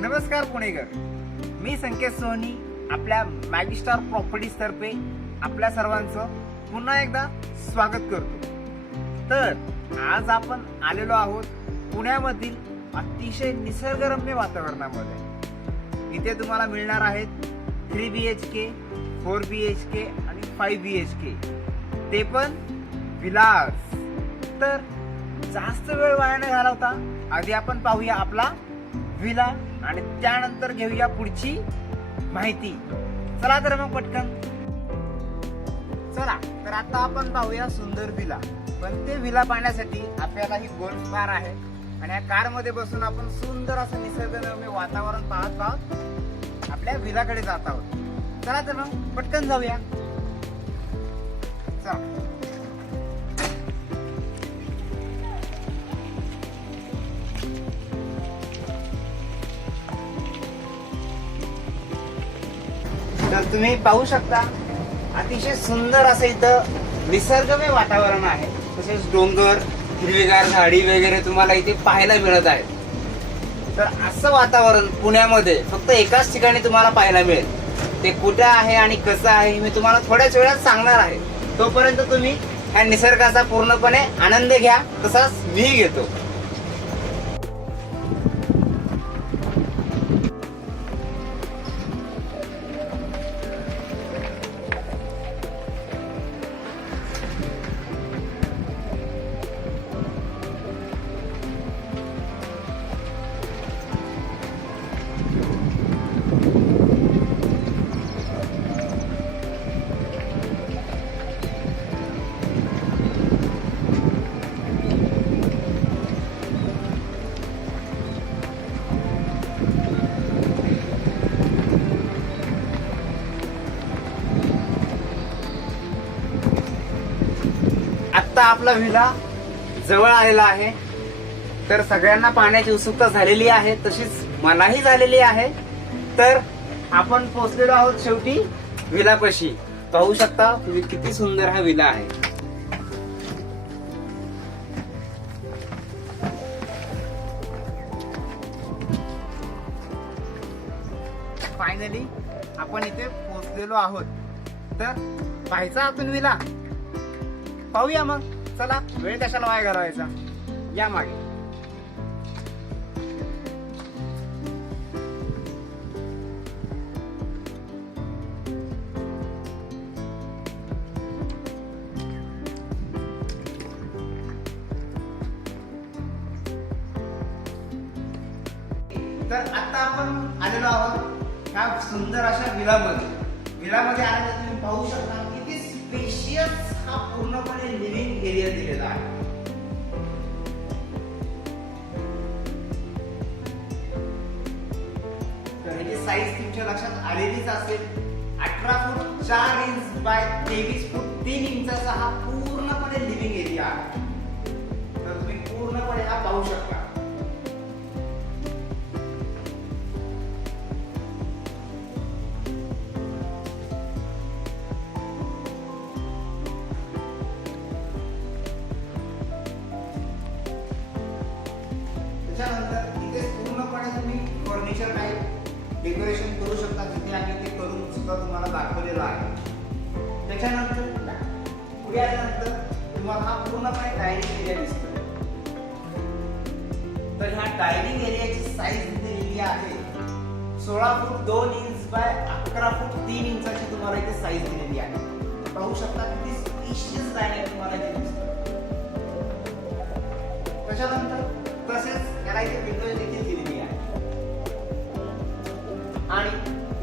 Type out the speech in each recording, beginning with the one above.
नमस्कार पुणेकर, मी संकेत सोहनी आपल्या मॅगिस्टार प्रॉपर्टीज तर्फे आपल्या सर्वांचं पुन्हा एकदा स्वागत करतो। तर आज आपण आलेलो आहोत पुण्यामधील अतिशय निसर्गरम्य वातावरणामध्ये। इथे तुम्हाला मिळणार आहेत 3 BHK, 4 BHK आणि 5 BHK, ते पण विलास। तर जास्त वेळ वाया न घालवता आधी आपण पाहूया आपला विला आणि त्यानंतर घेऊया पुढची माहिती। चला तर मग पटकन चला। तर आता आपण पाहूया सुंदर विला, पण ते विला पाहण्यासाठी आपल्याला ही गोल्फ कार आहे आणि या कार मध्ये बसून आपण सुंदर असं निसर्गरम्य वातावरण पाहत पाहत आपल्या विलाकडे जात आहोत। चला तर मग पटकन जाऊया। चला। तर तुम्ही पाहू शकता अतिशय सुंदर असं इथं निसर्गमय वातावरण आहे। तसेच डोंगर, हिरवीगार झाडी वगैरे तुम्हाला इथे पाहायला मिळत आहे। तर असं वातावरण पुण्यामध्ये फक्त एकाच ठिकाणी तुम्हाला पाहायला मिळेल। ते कुठे आहे आणि कसं आहे मी तुम्हाला थोड्याच वेळात सांगणार आहे। तोपर्यंत तुम्ही या निसर्गाचा पूर्णपणे आनंद घ्या, तसाच मी घेतो। आता आपला विला जवळ आलेला आहे। तर सगळ्यांना पाहण्याची उत्सुकता झालेली आहे, तशीच मलाही झालेली आहे। तर आपण पोहोचलेलो आहोत शेवटी विलापाशी। पाहू शकता तुम्ही किती सुंदर हा विला आहे। फायनली आपण इथे पोहोचलेलो आहोत। तर पाहायचा आतून विला, पाहूया मग। चला, वेळ कशाला वाया घालवायचा, या मागे। तर आता आपण आलेलो आहोत ह्या सुंदर अशा विलामध्ये आल्यानंतर तुम्ही पाहू शकता किती स्पेशियस हा पूर्णपणे लिव्हिंग एरिया दिलेला आहे। तर ह्याची साईज तुमच्या लक्षात आलेलीच असेल। 18 फूट 4 इंच बाय 23 फूट 3 इंचाचा हा पूर्णपणे लिव्हिंग एरिया आहे। तर तुम्ही पूर्णपणे हा पाहू शकता। त्याच्यानंतर इथे पूर्णपणे तुम्ही फर्निचर टाईप डेकोरेशन करू शकता, जिथे आम्ही ते करून सुद्धा तुम्हाला दाखवलेलं आहे। त्याच्यानंतर पुढे आल्यानंतर तुम्हाला हा पूर्णपणे डायनिंग एरिया दिसतो। तर ह्या डायनिंग एरियाची साईज दिलेली आहे 16 फूट 2 इंच बाय 11 फूट 3 इंचाची तुम्हाला इथे साईज दिलेली आहे। पाहू शकता किती स्पेशियस डायनिंग तुम्हाला इथे दिसतं। त्याच्यानंतर तसेच याला इथे विंडो देखील दिलेली आहे आणि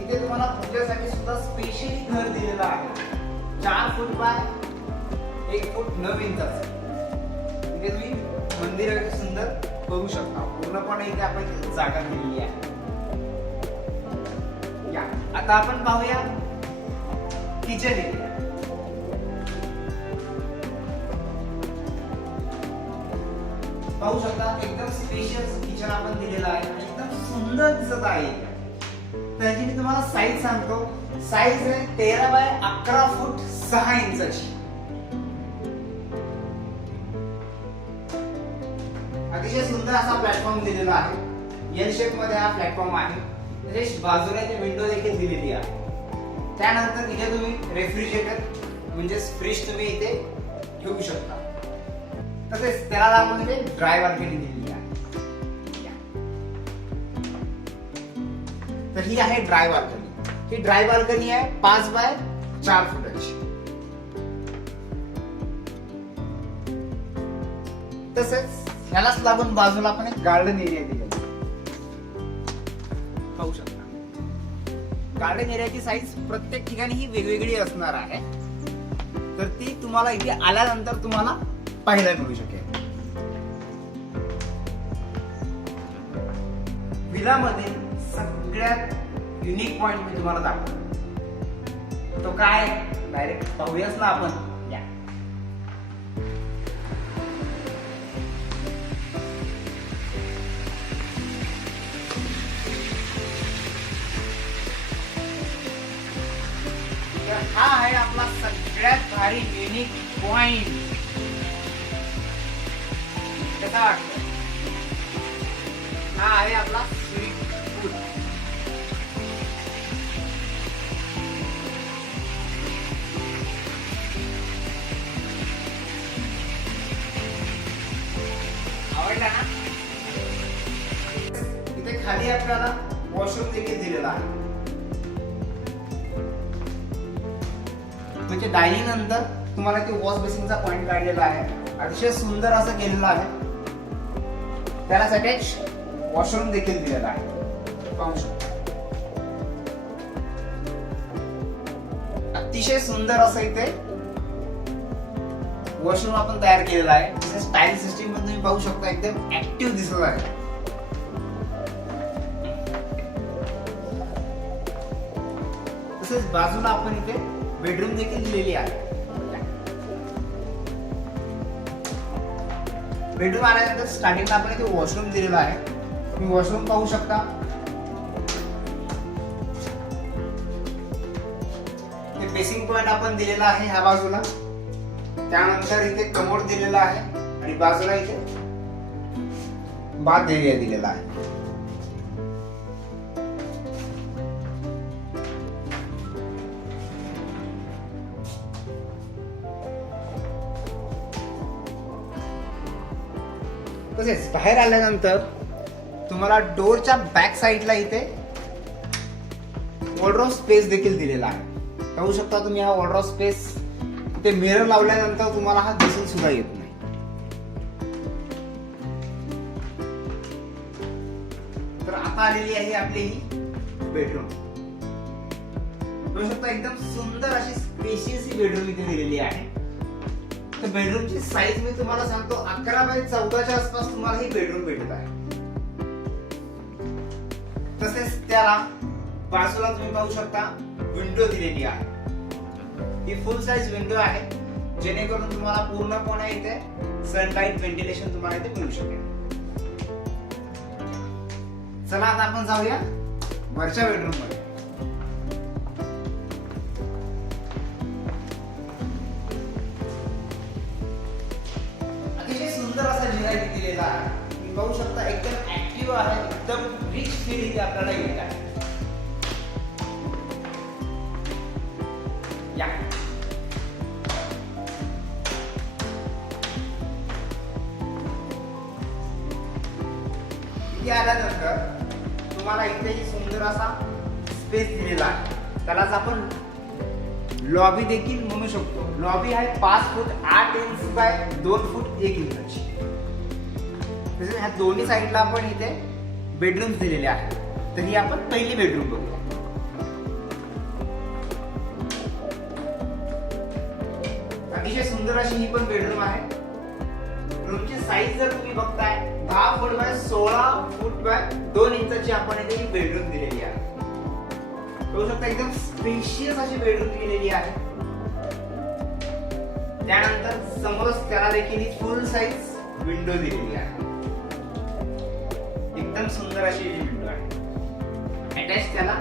इथे तुम्हाला पूजेसाठी सुद्धा स्पेशली घर दिलेलं आहे 4 फूट बाय 1 फूट 9 इंचाचं। इथे तुम्ही मंदिर सुंदर करू शकता। पूर्णपणे इथे आपण जागा दिलेली आहे। या आता आपण पाहूया किचन एरिया। पाहू शकता एकदम स्पेशियस किचन आपण दिलेलं आहे, एकदम सुंदर दिसत आहे। त्याची मी तुम्हाला साईज सांगतो। साईज आहे 13 बाय 11 फूट 6 इंचाची। अतिशय सुंदर असा प्लॅटफॉर्म दिलेला आहे। एल शेप मध्ये हा प्लॅटफॉर्म आहे. तसेच बाजूला इथे विंडो देखील दिलेली आहे. त्यानंतर इथे तुम्ही रेफ्रिजरेटर म्हणजे फ्रीज तुम्ही इथे ठेवू शकता. तसेच त्याला लागून इथे ड्राय बाल्कनी दिलेली आहे. तर ही आहे ड्राय बाल्कनी. ही ड्राय बाल्कनी आहे 5 बाय 4 फुटाची. तसेच ह्यालाच लागून बाजूला आपण एक गार्डन एरिया दिलेला पाहू शकता. गार्डन एरियाची साईज प्रत्येक ठिकाणी ही वेगवेगळी असणार आहे. तर ती तुम्हाला इथे आल्यानंतर तुम्हाला पाहायला मिळू शकेल. विला मध्ये सगळ्यात युनिक पॉइंट मी तुम्हाला दाखवतो. तो काय डायरेक्ट पाहूयाच ना आपण. या हा आहे आपला सगळ्यात भारी युनिक पॉइंट. कसा वाटतो? हा आहे आपला स्वीट फूड. आवडला ना? इथे खाली आपल्याला वॉशरूम देखील दिलेला आहे. म्हणजे डायनिंग नंतर तुम्हाला ते वॉश बेसिनचा पॉइंट काढलेला आहे. अतिशय सुंदर असं केलेलं आहे. त्याला अटॅच वॉशरूम देखील दिलेला आहे. पाहू शकता अतिशय सुंदर असं इथे वॉशरूम आपण तयार केलेला आहे. तसेच टाईल सिस्टीम पण तुम्ही पाहू शकता एकदम ऍक्टिव्ह दिसत आहे. तसेच बाजूला आपण इथे बेडरूम देखील दिलेली आहे. बेडरूम आल्यानंतर स्टार्टिंगला आपण इथे वॉशरूम दिलेला आहे. तुम्ही वॉशरूम पाहू शकता. हे बेसिंग पॉइंट आपण दिलेला आहे ह्या बाजूला. त्यानंतर इथे कमोड दिलेला आहे आणि बाजूला इथे बाथ एरिया दिलेला आहे. तसेच बाहेर आल्यानंतर तुम्हाला डोरच्या बॅक साइडला इथे वॉर्डरोब स्पेस देखील दिलेला आहे. पाहू शकता तुम्ही हा वॉर्डरोब स्पेस. ते मिरर लावल्यानंतर तुम्हाला हा दिसून सुद्धा येत नाही. तर आता आलेली आहे आपली ही बेडरूम. पाहू शकता एकदम सुंदर अशी स्पेशियस ही बेडरूम इथे दिलेली आहे. तर बेडरूमची साईज मी तुम्हाला सांगतो 11 बाय 14च्या आसपास तुम्हाला ही बेडरूम भेटत आहे. तसेच त्याला बाजूला तुम्ही पाहू शकता विंडो दिलेली आहे. ही फुल साइज विंडो आहे जेणेकरून तुम्हाला पूर्णपणे इथे सनलाइट व्हेंटिलेशन तुम्हाला इथे मिळू शकेल. चला आता आपण जाऊया वरच्या बेडरूम मध्ये. अतिशय सुंदर असा डिझाईन दिलेला आहे. तुम्ही पाहू शकता एकदम ऍक्टिव्ह आहे. एकदम रिच फील इथे आपल्याला येत आहे. या इथे आल्यानंतर तुम्हाला इथे सुंदर असा स्पेस दिलेला आहे. त्यालाच आपण लॉबी देखील म्हणू शकतो. लॉबी आहे 5 फूट 8 इंच बाय 2 फूट 1 इंच. तसेच ह्या दोन्ही साईडला आपण इथे बेडरूम दिलेले आहेत. तर ही आपण पहिली बेडरूम बघूया. अतिशय सुंदर अशी ही पण बेडरूम आहे. रूमची साईज जर तुम्ही बघताय 10 फूट बाय 16 फूट बाय 2 इंचाची आपण इथे ही बेडरूम दिलेली आहे. बघू शकता एकदम स्पेशियस अशी बेडरूम दिलेली आहे. त्यानंतर समोरच त्याला देखील ही फुल साईज विंडो दिलेली आहे. एकदम सुंदर अशी ही विंडो आहे. अटॅच त्याला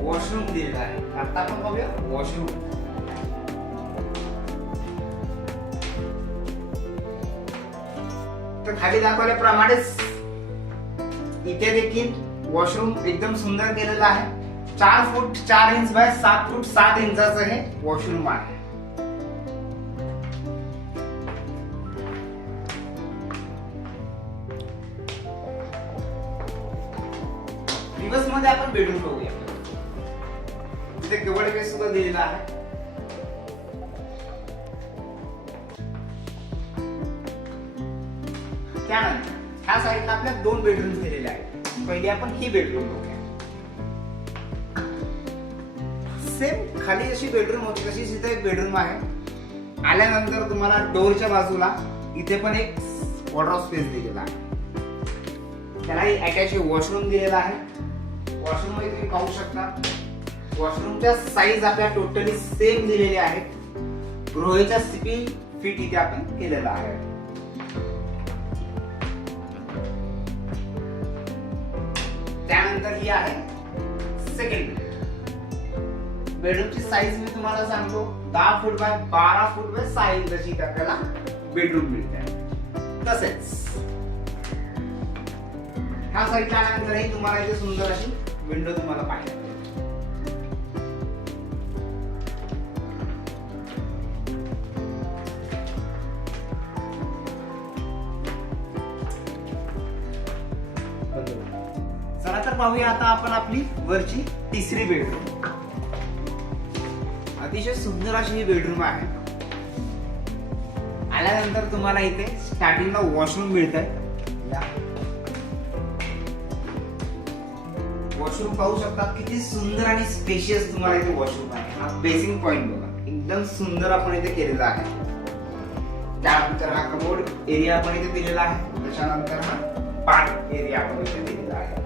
वॉशरूम दिलेला आहे. आता आपण बघूया वॉशरूम. तर खाली दाखवल्याप्रमाणेच इथे देखील वॉशरूम एकदम सुंदर केलेलं आहे. 4 फूट 4 इंच बाय 7 फूट 7 इंचाचं हे वॉशरूम आहे. रिवर्स मध्ये आपण बेडरूम बघूया. इथे कबड बेस सुद्धा दिलेला आहे. त्यानंतर ह्या साईडला आपल्या 2 बेडरूम दिलेले आहेत. पहिली आपण ही बेडरूम बघूया. सेम खाली जशी बेडरूम होती तशीच इथे एक बेडरूम आहे. आल्यानंतर तुम्हाला डोरच्या बाजूला इथे पण एक वॉर्डरोब स्पेस दिलेला आहे. त्यालाही अटॅच वॉशरूम दिलेला आहे. वॉशरूम मध्ये तुम्ही पाहू शकता वॉशरूमच्या साईज आपल्या टोटली सेम दिलेले आहेत. गृहच्या 6 फीट इथे आपण केलेला आहे. त्यानंतर ही आहे सेकंड बेडरूमची साईज मी तुम्हाला सांगतो 10 फूट बाय 12 फूट बाय 6 इंचाची आपल्याला बेडरूम मिळते. तसेच ह्या साईडला आल्यानंतरही तुम्हाला इथे सुंदर अशी विंडो तुम्हाला पाहायला मिळेल. चला तर पाहूया आता आपण आपली वरची तिसरी बेडरूम. अतिशय सुंदर अशी ही बेडरूम आहे. आल्यानंतर तुम्हाला इथे स्टार्टिंगला वॉशरूम मिळत आहे. वॉशरूम पाहू शकता किती सुंदर आणि स्पेशियस तुम्हाला इथे वॉशरूम आहे. हा बेसिंग पॉइंट बघा एकदम सुंदर आपण इथे केलेला आहे. त्यानंतर हा कमोड एरिया आपण इथे दिलेला आहे. त्याच्यानंतर हा बाथ एरिया आपण इथे दिलेला आहे.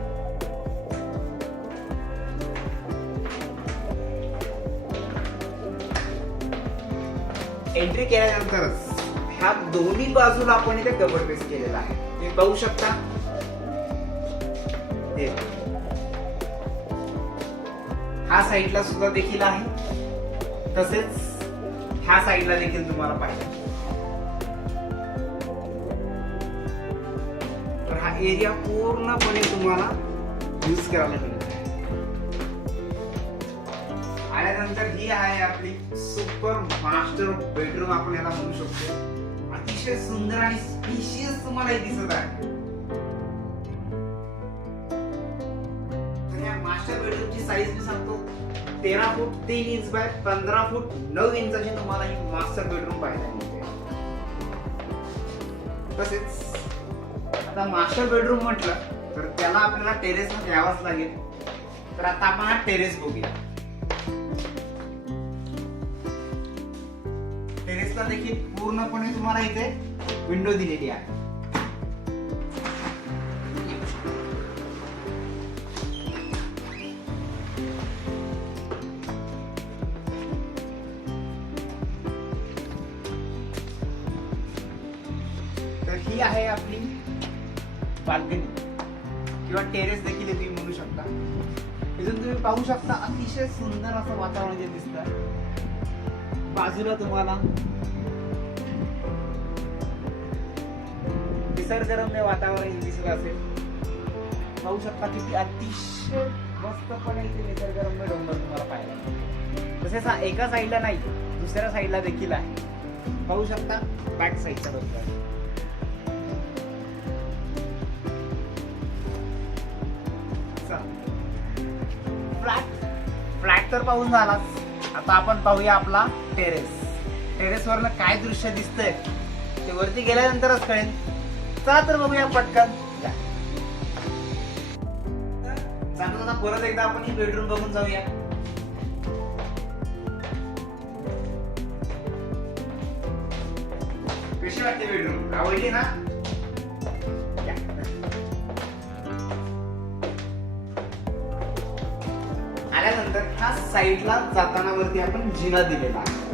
एंट्री केल्यानंतरच ह्या दोन्ही बाजूला आपण इथे कबड बेस केलेला आहे. तुम्ही पाहू शकता हा साईडला सुद्धा देखील आहे. तसेच ह्या साईडला देखील तुम्हाला पाहिजे तर हा एरिया पूर्णपणे तुम्हाला यूज करायला मिळेल. आल्यानंतर ही आहे आपली सुपर मास्टर बेडरूम आपण याला म्हणू शकतो. अतिशय सुंदर आणि स्पेशियस तुम्हाला हे दिसत आहे. तर या मास्टर बेडरूमची साईज मी सांगतो 13 फूट 3 इंच बाय 15 फूट 9 इंचाची तुम्हाला ही मास्टर बेडरूम पाहायला मिळते. तसेच आता मास्टर बेडरूम म्हटलं तर त्याला आपल्याला टेरेसला द्यावाच लागेल. तर आता आपण हा टेरेस बघूया. टेरेसला देखील पूर्णपणे तुम्हाला इथे विंडो दिलेली आहे. तर ही आहे आपली बाल्कनी किंवा टेरेस देखील तुम्ही म्हणू शकता. इथून तुम्ही पाहू शकता अतिशय सुंदर असं वातावरण जे दिसतं. बाजूला तुम्हाला निसर्गरम्य वातावरण दिसत असेल. पाहू शकता की अतिशय मस्तपणे इथे निसर्गरम्य डोंगर तुम्हाला पाहायला मिळेल. तसेच हा एका साईडला नाही दुसऱ्या साईडला देखील आहे. पाहू शकता बॅक साईडचा डोंगर. फ्लॅट तर पाहून झालाच. आता आपण पाहूया आपला टेरेस. टेरेसवरनं काय दृश्य दिसतंय ते वरती गेल्यानंतरच कळेल. चला तर बघूया पटकन. आता परत एकदा आपण ही बेडरूम बघून जाऊया. कशी वाटते बेडरूम? आवडली ना? आल्यानंतर ह्या साईडला जाताना वरती आपण जिना दिलेला आहे.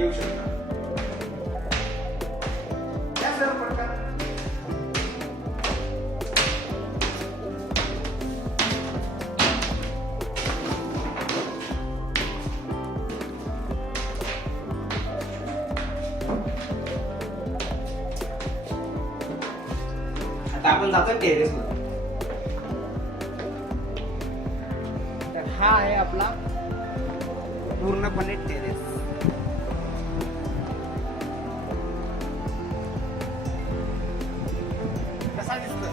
येऊ शकता या सर पटकन. आता आपण जातो टेरेस वर. हा आहे आपला पूर्णपणे टेरेस. कसा दिसतो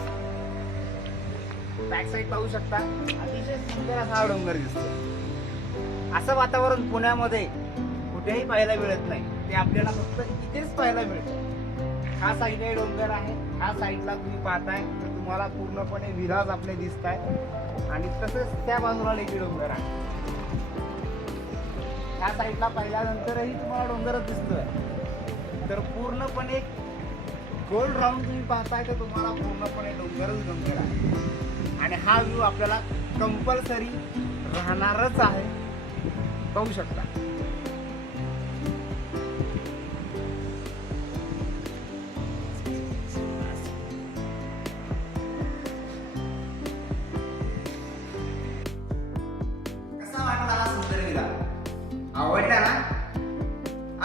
बॅक साईड पाहू शकता. अतिशय सुंदर असा हा डोंगर दिसतो. असं वातावरण पुण्यामध्ये कुठेही पाहायला मिळत नाही. ते आपल्याला फक्त इथेच पाहायला मिळतं. हा साईडला डोंगर आहे. ह्या साईडला तुम्ही पाहताय तर तुम्हाला पूर्णपणे विराज आपले दिसत आहे आणि तसंच त्या बाजूला देखील डोंगर आहे. ह्या साईडला पाहिल्यानंतरही तुम्हाला डोंगरच दिसतोय. तर पूर्णपणे गोल राऊंड तुम्ही पाहताय तर तुम्हाला पूर्णपणे डोंगरच डोंगर आहे आणि हा व्ह्यू आपल्याला कंपल्सरी राहणारच आहे. पाहू शकता. कसा वाटला हा सुंदर विरार? आवडला ना?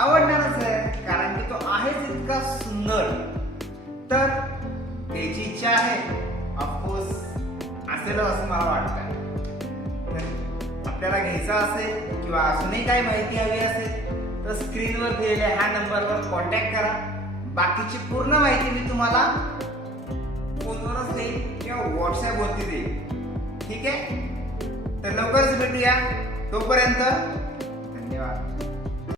आवडणारच आहे कारण की तो आहेच इतका सुंदर. तर त्याची इच्छा आहे ऑफकोर्स असेलच असं मला वाटतं. तर आपल्याला घ्यायचा असेल किंवा अजूनही काही माहिती हवी असेल तर स्क्रीनवर दिलेल्या ह्या नंबरवर कॉन्टॅक्ट करा. बाकीची पूर्ण माहिती मी तुम्हाला फोनवरच देईन किंवा व्हॉट्सअपवरती देईन. ठीक आहे. तर लवकरच भेटूया. तोपर्यंत धन्यवाद.